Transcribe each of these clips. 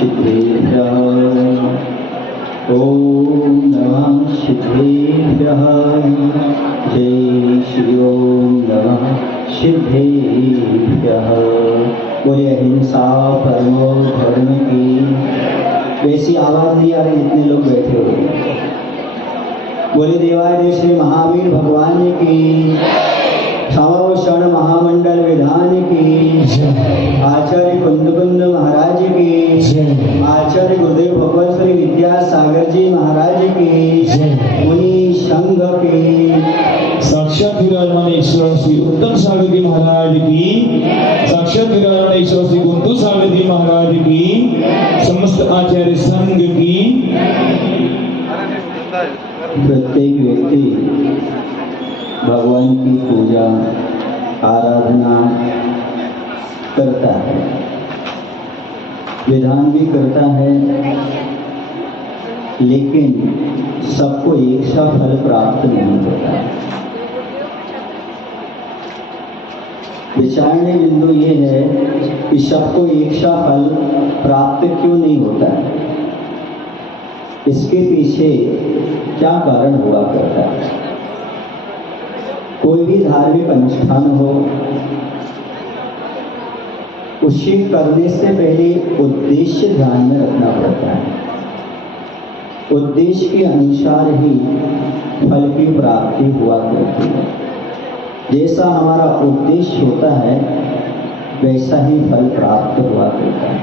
सिद्धेभ्यः। ओम नमः सिद्धेभ्यः। जय श्री ओम नमः सिद्धेभ्यः। बोले अहिंसा परमो धर्म की। वैसी आवाज नहीं आ रही जितने लोग बैठे हुए। बोले देवादेव श्री महावीर भगवान की। समवषण महामंडल विधान की। आचार्य कुंद महाराज की। आचार्य गुरुदेव भगवत श्री विद्यासागर जी महाराज की। मुनि संघ की। साक्षात विराजमान ईश्वर श्री उत्तम सागर जी महाराज की। साक्षात विराजमान ईश्वर श्री कुंदू सागर जी महाराज की। समस्त आचार्य संघ की। प्रत्येक व्यक्ति भगवान की पूजा आराधना करता है, विधान भी करता है, लेकिन सबको एक सा फल प्राप्त नहीं होता। विचारने बिंदु ये है कि सबको एक सा फल प्राप्त क्यों नहीं होता है, इसके पीछे क्या कारण हुआ करता है। कोई भी धार्मिक अनुष्ठान हो, उसे करने से पहले उद्देश्य ध्यान में रखना पड़ता है। उद्देश्य के अनुसार ही फल की प्राप्ति हुआ करती है। जैसा हमारा उद्देश्य होता है वैसा ही फल प्राप्त हुआ करता है।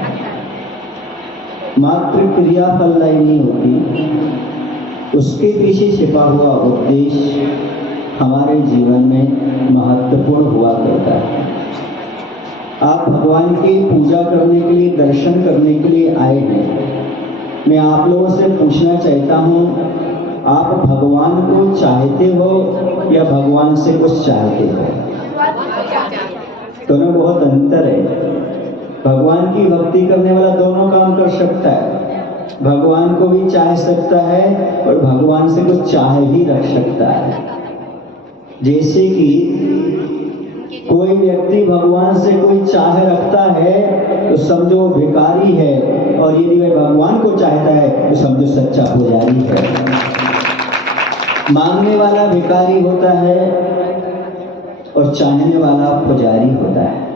मात्र क्रिया फलदायी नहीं होती, उसके पीछे छिपा हुआ उद्देश्य हमारे जीवन में महत्वपूर्ण हुआ करता है। आप भगवान की पूजा करने के लिए, दर्शन करने के लिए आए हैं। मैं आप लोगों से पूछना चाहता हूँ, आप भगवान को चाहते हो या भगवान से कुछ चाहते हो? दोनों बहुत अंतर है। भगवान की भक्ति करने वाला दोनों काम कर सकता है। भगवान को भी चाह सकता है और भगवान से कुछ चाह भी रख सकता है। जैसे कि कोई व्यक्ति भगवान से कोई चाह रखता है तो समझो भिखारी है, और यदि वह भगवान को चाहता है तो समझो सच्चा पुजारी है। मांगने वाला भिखारी होता है और चाहने वाला पुजारी होता है।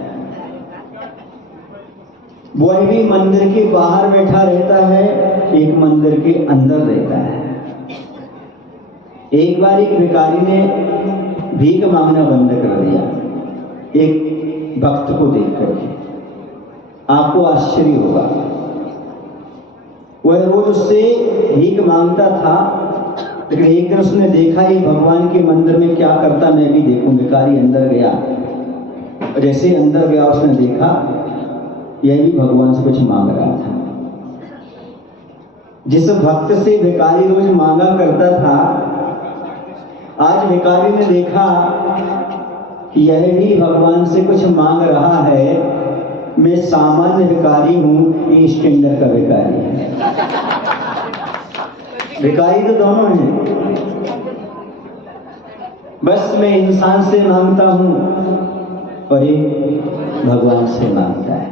वह भी मंदिर के बाहर बैठा रहता है, एक मंदिर के अंदर रहता है। एक बार एक भिखारी ने भीख मांगना बंद कर दिया एक भक्त को देख करके। आपको आश्चर्य होगा, वह रोज उससे भीख मांगता था, लेकिन एक दिन उसने देखा ये भगवान के मंदिर में क्या करता, मैं भी देखूं। भिखारी अंदर गया, जैसे अंदर गया उसने देखा यह भी भगवान से कुछ मांग रहा था। जिस भक्त से भिखारी रोज मांगा करता था, आज भिखारी ने देखा कि यह भी भगवान से कुछ मांग रहा है। मैं सामान्य भिखारी हूं, ये स्टैंडर्ड का भिखारी है। भिखारी तो दोनों हैं, बस मैं इंसान से मांगता हूं और एक भगवान से मांगता है।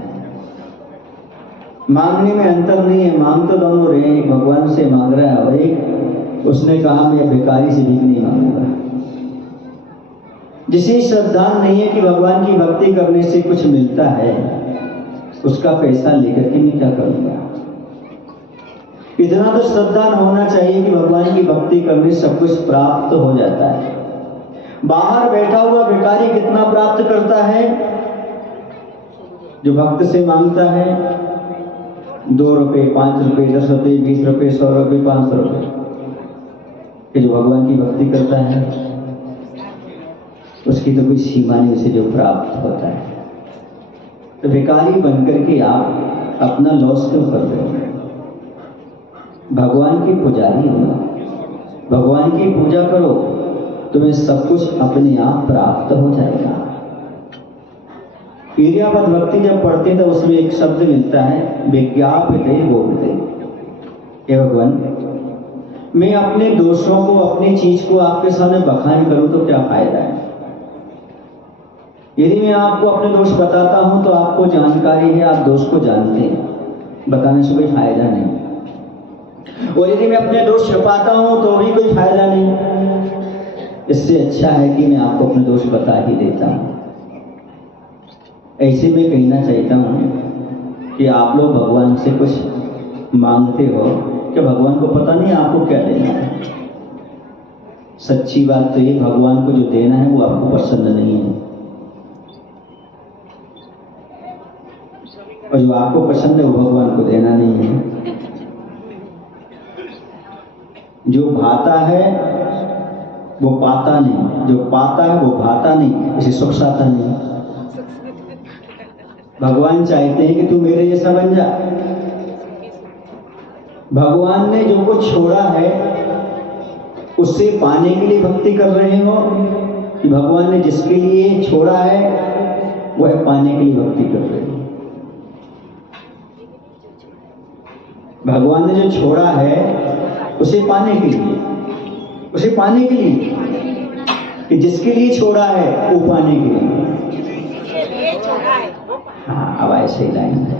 मांगने में अंतर नहीं है, मांग तो दोनों रहे। एक भगवान से मांग रहा है और एक उसने कहा मैं भिखारी से भीख नहीं मांगूंगा। जिसे श्रद्धा नहीं है कि भगवान की भक्ति करने से कुछ मिलता है, उसका पैसा लेकर के मैं क्या करूंगा। इतना तो श्रद्धा न होना चाहिए कि भगवान की भक्ति करने से सब कुछ प्राप्त हो जाता है। बाहर बैठा हुआ भिखारी कितना प्राप्त करता है? जो भक्त से मांगता है 2 रुपए, 5 रुपए, 10 रुपए, 20 रुपए, 100 रुपए, 500 रुपए। कि जो भगवान की भक्ति करता है उसकी तो कोई सीमा नहीं, उसे जो प्राप्त होता है। तो भिखारी बनकर के आप अपना लॉस क्यों कर रहे हो? भगवान की पुजारी हो, भगवान की पूजा करो, तुम्हें सब कुछ अपने आप प्राप्त हो जाएगा। क्रियापद भक्ति जब पढ़ते तो उसमें एक शब्द मिलता है, विज्ञापिते गोपते। हे भगवान, मैं अपने दोषों को, अपनी चीज को आपके सामने बखान करूं तो क्या फायदा है? यदि मैं आपको अपने दोष बताता हूं तो आपको जानकारी है, आप दोष को जानते हैं। बताने से कोई फायदा नहीं, और यदि मैं अपने दोष छिपाता हूं तो भी कोई फायदा नहीं। इससे अच्छा है कि मैं आपको अपने दोष बता ही देता हूं। ऐसे में कहना चाहता हूं कि आप लोग भगवान से कुछ मांगते हो कि भगवान को पता नहीं आपको क्या देना है। सच्ची बात तो ये, भगवान को जो देना है वो आपको पसंद नहीं है, और जो आपको पसंद है वो भगवान को देना नहीं है। जो भाता है वो पाता नहीं, जो पाता है वो भाता नहीं, इसे सुख साता नहीं। भगवान चाहते हैं कि तू मेरे जैसा बन जा। भगवान ने जो कुछ छोड़ा है उससे पाने के लिए भक्ति कर रहे हो, कि भगवान ने जिसके लिए छोड़ा है वह पाने के लिए भक्ति कर रहे हो। भगवान ने जो छोड़ा है उसे पाने के लिए, उसे पाने के लिए, कि जिसके लिए छोड़ा है वो पाने के लिए। हाँ, अब ऐसे ही लाइन है।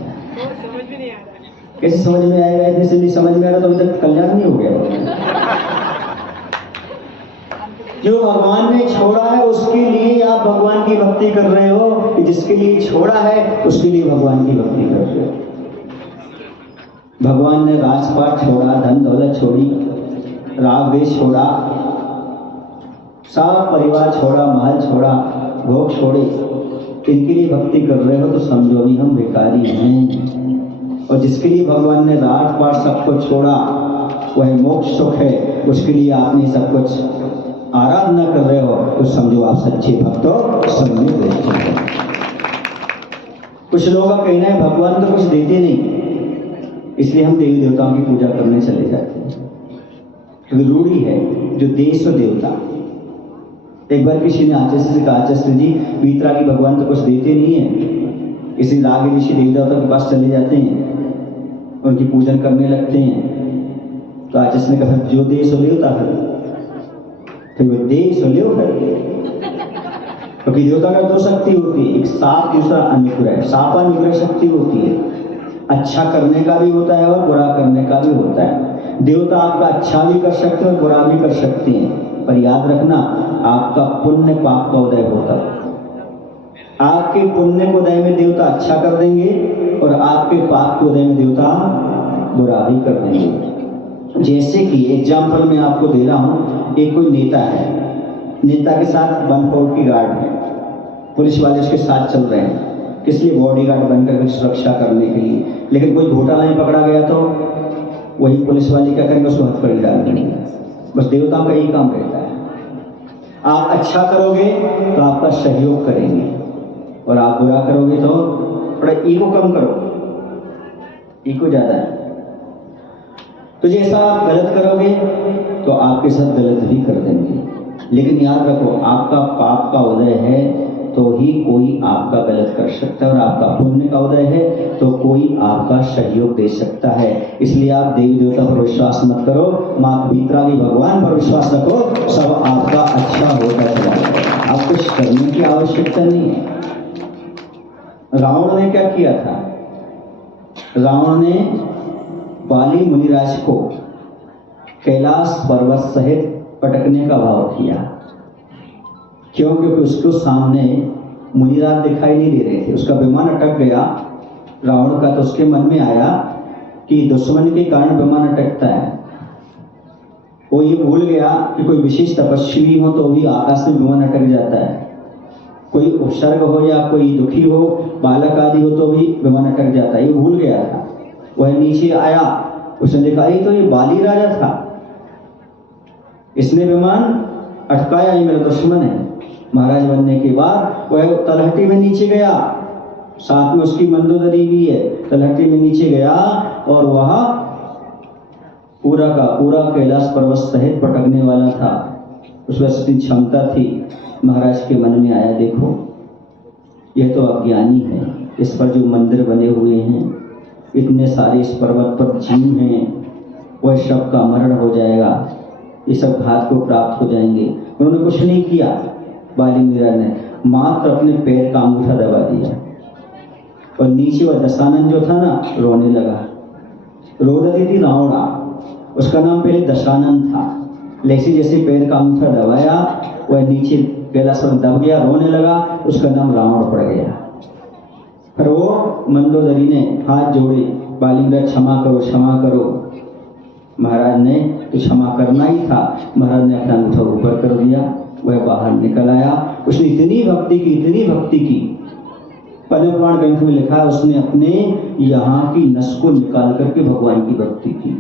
कैसे समझ में आएगा? इतने से नहीं समझ में आ रहा तो अभी तक कल्याण नहीं हो गया। जो भगवान ने छोड़ा है उसके लिए आप भगवान की भक्ति कर रहे हो, कि जिसके लिए छोड़ा है उसके लिए भगवान की भक्ति कर रहे हो। भगवान ने राजपाट छोड़ा, धन दौलत छोड़ी, राग द्वेष छोड़ा, सब परिवार छोड़ा, महल छोड़ा, भोग छोड़े, इनके लिए भक्ति कर रहे हो तो समझो भी हम भिखारी हैं। और जिसके लिए भगवान ने राजपाट सब कुछ छोड़ा वह मोक्ष सुख है, उसके लिए आपने सब कुछ आराधना कर रहे हो तो समझो आप सच्चे भक्त हो, सब में देते हो। कुछ लोगों का कहना है भगवान तो कुछ देते नहीं, इसलिए हम देवी देवताओं की पूजा करने चले जाते हैं। रूढ़ी है जो देश और देवता। एक बार किसी ने आचार्य से कहा, आचार्य जी वीतरागी भगवान तो कुछ देते नहीं है, इसलिए राग ऋषि देवी देवताओं के पास चले जाते हैं, उनकी पूजन करने लगते हैं। तो आचार्य ने कहा जो देश और देवता है, फिर वो देश और देव है, क्योंकि देवता का दो शक्ति होती है, एक साप, दूसरा अनुग्रह। साप अनुग्रह शक्ति होती है, अच्छा करने का भी होता है और बुरा करने का भी होता है। देवता आपका अच्छा भी कर सकते हैं और बुरा भी कर सकते हैं, पर याद रखना आपका पुण्य पाप का उदय होता है। आपके पुण्य को उदय में देवता अच्छा कर देंगे और आपके पाप के उदय में देवता बुरा भी कर देंगे। जैसे कि एग्जाम्पल मैं आपको दे रहा हूं, एक कोई नेता है, नेता के साथ 140 गार्ड है, पुलिस वाले उसके साथ चल रहे हैं, किस लिए? बॉडीगार्ड बनकर सुरक्षा करने के लिए। लेकिन कोई घोटाला में पकड़ा गया तो वही पुलिस वाले क्या करेंगे? उसको हथकड़ी डाल देंगे। बस देवताओं का यही काम रहता है। आप अच्छा करोगे तो आपका सहयोग करेंगे, और आप बुरा करोगे तो थोड़ा ईगो कम करो, ईगो ज्यादा है। तो जैसा आप गलत करोगे तो आपके साथ गलत भी कर देंगे। लेकिन याद रखो आपका पाप का उदय है तो ही कोई आपका गलत कर सकता है, और आपका पुण्य का उदय है तो कोई आपका सहयोग दे सकता है। इसलिए आप देवी देवता पर विश्वास मत करो, माँ वीतरागी भगवान पर विश्वास रखो, सब आपका अच्छा होता चला। आप कुछ करने की आवश्यकता नहीं है। रावण ने क्या किया था? रावण ने बाली मुनिराज को कैलाश पर्वत सहित पटकने का भाव किया। क्यों? क्योंकि उसको सामने मुनिराज दिखाई नहीं दे रहे थे, उसका विमान अटक गया रावण का। तो उसके मन में आया कि दुश्मन के कारण विमान अटकता है। वो ये भूल गया कि कोई विशेष तपस्वी हो तो भी आकाश में विमान अटक जाता है, कोई उपसर्ग हो या कोई दुखी हो, बालक आदि हो तो भी विमान अटक जाता है। ये भूल गया था। वह नीचे आया, उसने देखा ये तो ये बाली राजा था, इसने विमान अटकाया, ये मेरा दुश्मन है। महाराज बनने के बाद वह तलहटी में नीचे गया, साथ में उसकी मंदोदरी भी है। तलहटी में नीचे गया और वह पूरा का पूरा कैलाश पर्वत सहित पटकने वाला था। उसमें इतनी क्षमता थी। महाराज के मन में आया, देखो यह तो अज्ञानी है, इस पर जो मंदिर बने हुए हैं, इतने सारे इस पर्वत पर जीव हैं, वह सब का मरण हो जाएगा, ये सब घात को प्राप्त हो जाएंगे। उन्होंने कुछ नहीं किया। बाली मीरा ने मात्र अपने पैर का अंगूठा दबा दिया और नीचे वह दशानन जो था ना रोने लगा। रोदती थी रावणा, उसका नाम पहले दशानन था। लेकिन जैसे पैर का अंगूठा दबाया वह नीचे कैलाश पर दब गया, रोने लगा, उसका नाम रावण पड़ गया। फिर वो मंदोदरी ने हाथ जोड़े, बालिंद्र क्षमा करो क्षमा करो। महाराज ने तो क्षमा करना ही था, महाराज ने अपना अंगूठा ऊपर कर दिया, वह बाहर निकल आया। उसने इतनी भक्ति की, इतनी भक्ति की, पद्म पुराण ग्रंथ में लिखा है उसने अपने यहाँ की नस को निकाल करके भगवान की भक्ति की।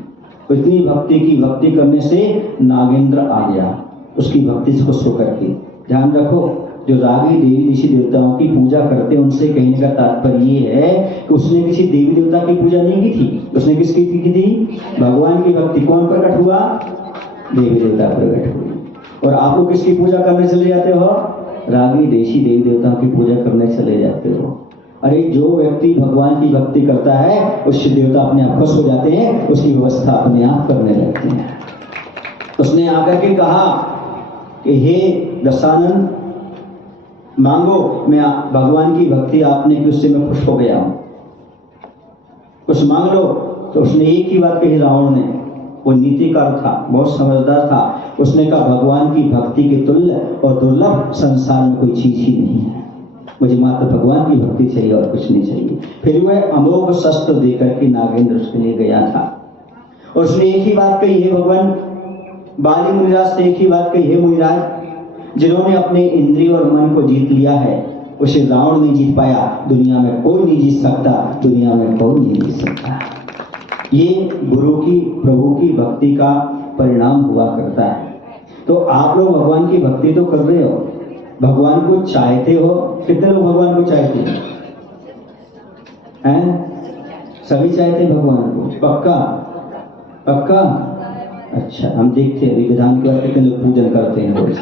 इतनी भक्ति की, भक्ति करने से नागेंद्र आ गया उसकी भक्ति को सो करके। ध्यान रखो, जो रागी देवी ऋषि देवताओं की पूजा करते हैं उनसे कहने का तात्पर्य ये है कि उसने किसी देवी देवता की पूजा नहीं की थी, उसने किसकी की थी? भगवान की भक्ति। कौन प्रकट हुआ? देवी देवता प्रकट हुई। और आप लोग किसकी पूजा करने चले जाते हो? रागी देशी देवी देवताओं की पूजा करने चले जाते हो। अरे जो व्यक्ति भगवान की भक्ति करता है उससे देवता अपने आप खुश हो जाते हैं, उसकी व्यवस्था अपने आप करने लगते हैं। उसने आकर के कहा कि हे दशानन मांगो, मैं भगवान की भक्ति आपने की उससे मैं खुश हो गया हूं, कुछ मांग लो। तो उसने एक ही बात कही रावण ने, वो नीतिकार था, बहुत समझदार था। उसने कहा भगवान की भक्ति के तुल्य और दुर्लभ संसार में कोई चीज ही नहीं है, मुझे मात्र भगवान की भक्ति चाहिए और कुछ नहीं चाहिए। फिर वह अमोघ शस्त्र देकर के नागेंद्र उसके लिए गया था और उसने एक ही बात कही, है भगवान बाली मुनिराज से एक ही बात कही, है मुनिराज जिन्होंने अपने इंद्रिय और मन को जीत लिया है उसे रावण नहीं जीत पाया, दुनिया में कोई नहीं जीत सकता, दुनिया में कोई नहीं जीत सकता। ये गुरु की, प्रभु की भक्ति का परिणाम हुआ करता है। तो आप लोग भगवान की भक्ति तो कर रहे हो, भगवान को चाहते हो। कितने लोग भगवान को चाहते हैं? सभी चाहते हैं भगवान को, पक्का पक्का। अच्छा, हम देखते हैं अभी विधान के बाद कितने लोग पूजन करते हैं। रोज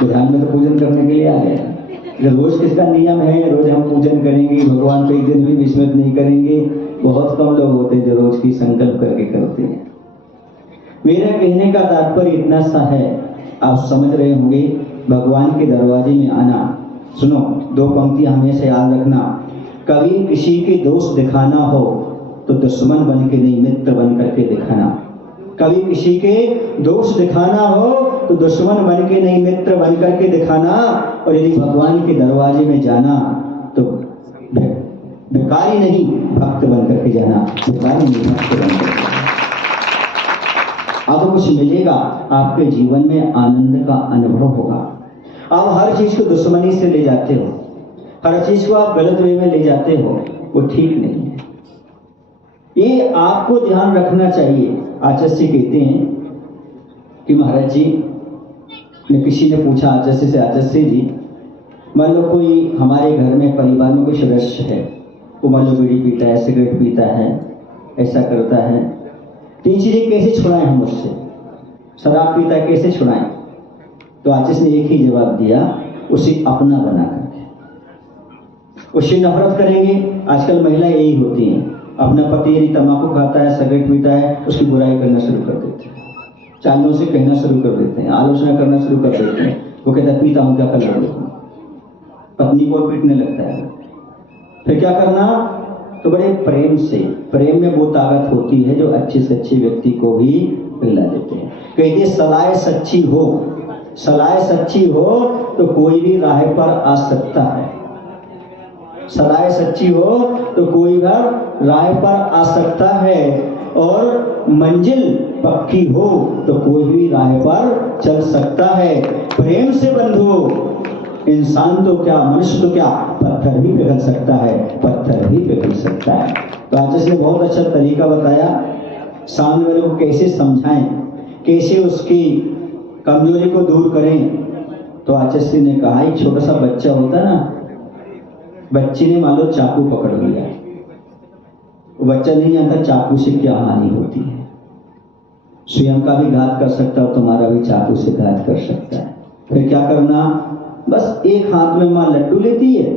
विधान में तो पूजन करने के लिए आ गए। रोज किसका नियम है रोज हम पूजन करेंगे, भगवान को एक दिन भी विस्मृत नहीं करेंगे? बहुत कम लोग होते हैं जो रोज की संकल्प करके करते हैं। मेरा कहने का तात्पर्य इतना सा है, आप समझ रहे होंगे, भगवान के दरवाजे में आना। सुनो, दो पंक्तियां हमेशा याद रखना। कभी किसी के दोष दिखाना हो तो दुश्मन बन के नहीं, मित्र बन करके दिखाना। कभी किसी के दोष दिखाना हो तो दुश्मन बन के नहीं, मित्र बन करके दिखाना। और यदि भगवान के दरवाजे में जाना तो भिखारी नहीं, भक्त बन करके जाना। भिखारी नहीं, भक्त बन करके। आपको कुछ मिलेगा, आपके जीवन में आनंद का अनुभव होगा। आप हर चीज को दुश्मनी से ले जाते हो, हर चीज को आप गलत वे में ले जाते हो, वो ठीक नहीं है। ये आपको ध्यान रखना चाहिए। आचार्य कहते हैं कि महाराज जी ने, किसी ने पूछा आचार्य से, आचार्य जी मान लो कोई हमारे घर में परिवार में कोई सदस्य है, वो मान लो बीड़ी पीता है, सिगरेट पीता है, ऐसा करता है, तीन चीजें कैसे छुड़ाएं हम उससे? शराब पीता है, कैसे छुड़ाएं? तो आचार्य ने एक ही जवाब दिया, उसे अपना बना करके, उससे नफरत करेंगे। आजकल महिलाएं यही होती हैं, अपना पति यदि तंबाकू खाता है, सिगरेट पीता है, उसकी बुराई करना शुरू कर देते हैं, चांदों से कहना शुरू कर देते हैं, आलोचना करना शुरू कर देते हैं। वो कहता है पीता हूं क्या कर लो, पत्नी को पीटने लगता है। फिर क्या करना? तो बड़े प्रेम से, प्रेम में वो ताकत होती है जो अच्छे से अच्छे व्यक्ति को भी पिला देते हैं। कहते सलाह सच्ची हो, सलाह सच्ची हो तो कोई भी राह पर आ सकता है। सलाह सच्ची हो तो कोई भी राह पर आ सकता है, और मंजिल पक्की हो तो कोई भी राह पर चल सकता है। प्रेम से बंधो, इंसान तो क्या, मनुष्य तो क्या, पत्थर भी पिघल सकता है, पत्थर भी पिघल सकता है। तो आचार्य ने बहुत अच्छा तरीका बताया, सामने वाले को कैसे समझाएं, कैसे उसकी कमजोरी को दूर करें। तो आचार्य ने कहा, एक छोटा सा बच्चा होता ना, बच्चे ने मान लो चाकू पकड़ लिया, वो बच्चा नहीं जानता चाकू से क्या हानि होती है। स्वयं का भी घात कर सकता है, तुम्हारा भी चाकू से घात कर सकता है। फिर क्या करना? बस एक हाथ में मां लड्डू लेती है,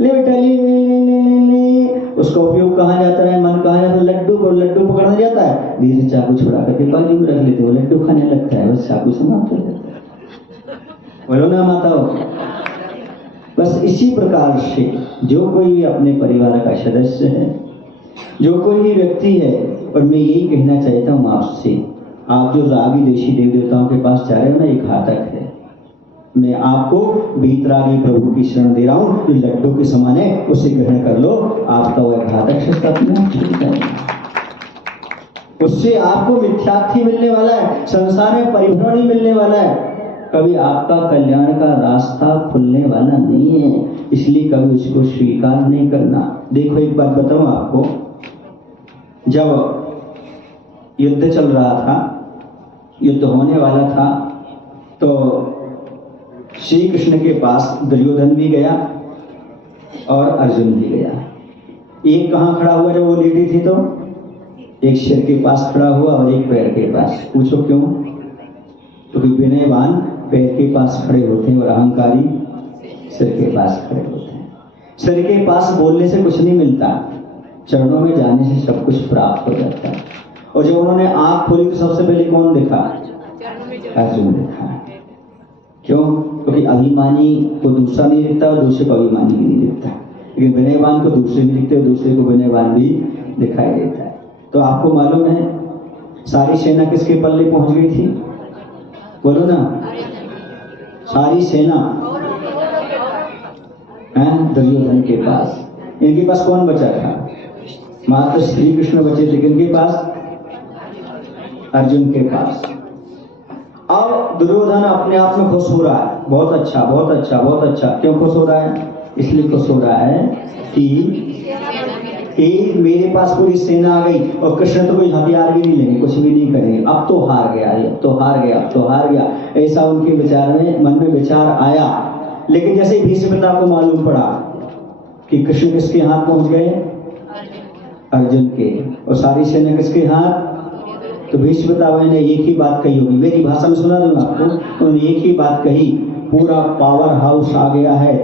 ले बेटा ले, उसका उपयोग कहाँ जाता है, मन कहाँ जाता है? लड्डू को, लड्डू पकड़ना जाता है, धीरे से चाकू छुड़ा करके बाजू में रख लेते हो, लड्डू खाने लगता है, बस चाकू समाप्त हो जाता है। बोलो ना माता हो। बस इसी प्रकार से जो कोई भी अपने परिवार का सदस्य है जो कोई भी व्यक्ति है, और मैं यही कहना चाहता हूँ आपसे, आप जो रागी देशी देव देवताओं के पास जा रहे हो ना, एक घातक है। मैं आपको बीतरागी प्रभु की शरण दे रहा हूँ, जो लड्डू के समान है, उसे ग्रहण कर लो, आपका वह घातक शस्त्र अपने आप छूट जाएगा। उससे आपको मिथ्यात्व मिलने वाला है, संसार में परिभ्रमण ही मिलने वाला है, कभी आपका कल्याण का रास्ता खुलने वाला नहीं है। इसलिए कभी उसको स्वीकार नहीं करना। देखो एक बात बताऊं आपको, जब युद्ध चल रहा था, युद्ध होने वाला था, तो श्री कृष्ण के पास दुर्योधन भी गया और अर्जुन भी गया। एक कहाँ खड़ा हुआ जब वो लेटी थी, तो एक सिर के पास खड़ा हुआ और एक पैर के पास। पूछो क्यों? क्योंकि विनयवान पैर के पास खड़े होते हैं और अहंकारी सिर के पास खड़े होते हैं। सिर के पास बोलने से कुछ नहीं मिलता, चरणों में जाने से सब कुछ प्राप्त हो जाता है। और जब उन्होंने आंख खोली तो सबसे पहले कौन दिखा? अर्जुन दिखा। क्यों? क्योंकि अभिमानी को दूसरा नहीं दिखता और दूसरे को अभिमानी भी नहीं दिखता, लेकिन विनयवान को दूसरे भी दिखते और दूसरे को विनयवान भी दिखाई देता है। तो आपको मालूम है सारी सेना किसके पल्ले पहुंच गई थी? बोलो ना, सारी सेना दुर्योधन के पास। इनके पास कौन बचा था? मात्र श्री कृष्ण बचे थे। किनके पास? अर्जुन के पास। अब दुर्योधन अपने आप में खुश हो रहा है, बहुत अच्छा बहुत अच्छा बहुत अच्छा। क्यों खुश हो रहा है? इसलिए खुश हो रहा है कि मेरे पास पूरी सेना आ गई और कृष्ण तो कोई हथियार भी नहीं लेंगे, कुछ भी नहीं करेंगे, अब तो हार गया, अब तो हार गया, अब तो हार गया, ऐसा उनके विचार में, मन में विचार आया। लेकिन जैसे ही भीष्म पिता को मालूम पड़ा कि कृष्ण किसके हाथ पहुंच गए? अर्जुन के। और सारी सेना किसके हाथ? तो भीष्म पितामह ने एक ही बात कही होगी, मेरी भाषा में सुना दूंगा आपको। उन्होंने एक ही बात कही, पूरा पावर हाउस आ गया है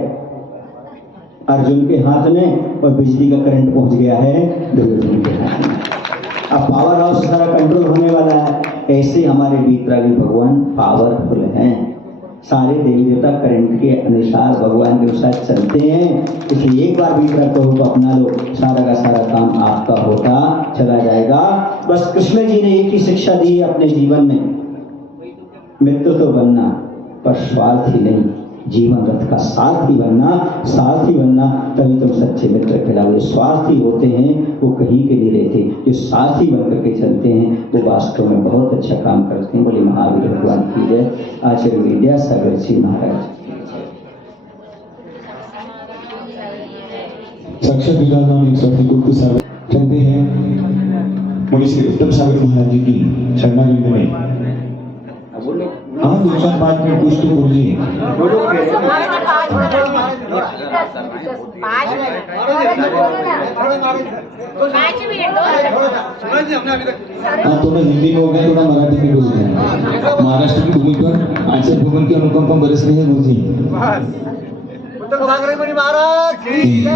अर्जुन के हाथ में और बिजली का करंट पहुंच गया है दुर्योधन के हाथ में। अब पावर हाउस सारा कंट्रोल होने वाला है। ऐसे हमारे बीतरागी भगवान पावरफुल हैं। सारे देवी देवता करंट के अनुसार, भगवान के अनुसार चलते हैं। इसलिए एक बार बीतराग प्रभु को अपना लो, सारा का सारा काम आपका होता चला जाएगा। बस कृष्ण जी ने एक ही शिक्षा दी है अपने जीवन में, मित्र तो बनना पर स्वार्थी नहीं, जीवन रथ का सारथी बनना, सारथी बनना, तभी तुम सच्चे मित्र कहलाओगे। स्वार्थी होते हैं वो कहीं के नहीं रहते, जो सारथी बनकर के चलते हैं वो वास्तव में बहुत अच्छा काम करते हैं। बोले महावीर भगवान की जय। आचार्य विद्यासागर जी महाराज। साक्षात विराजमान एक साथी गुप्त सागर चलते हैं मुनि श्री उत्तम सागर महाराज जी की शरणागति में। हाँ, दो चार बात में कुछ तो बोलिए। हाँ, थोड़ा हिंदी में हो गया, थोड़ा मराठी में बोल गया। महाराष्ट्र की भूमि पर आचार्य भगवान की अनुकंपा बरस रही है मुझे। उत्तम सागर मुनि महाराज की जय।